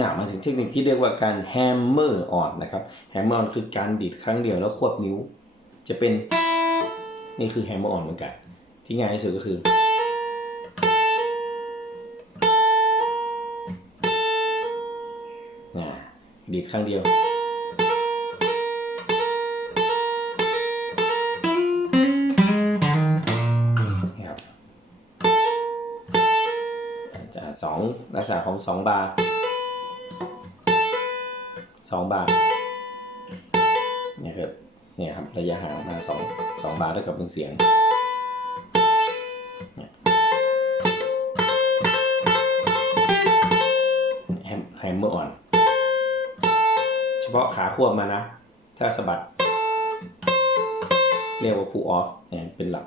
อะมาถึงเทคนิคที่เรียกว่าการแฮมเมอร์ออนนะครับแฮมเมอร์ออนคือการดีดครั้งเดียวแล้วควบนิ้ว จะเป็นนี่คือแฮมเมอร์ออนเหมือนกัน ที่ง่ายที่สุดก็คือ ดีดครั้งเดียวนะครับจะสองลักษณะของสองบาร์ สองบาร์เนี่ยครับเนี่ยครับระยะห่างมาสองสองบาร์เท่ากับหนึ่งเสียงแฮมแฮมเมอร์อ่อน เฉพาะขาควบมานะ ถ้าสะบัด เรียกว่า pull off เนี่ยเป็นหลัก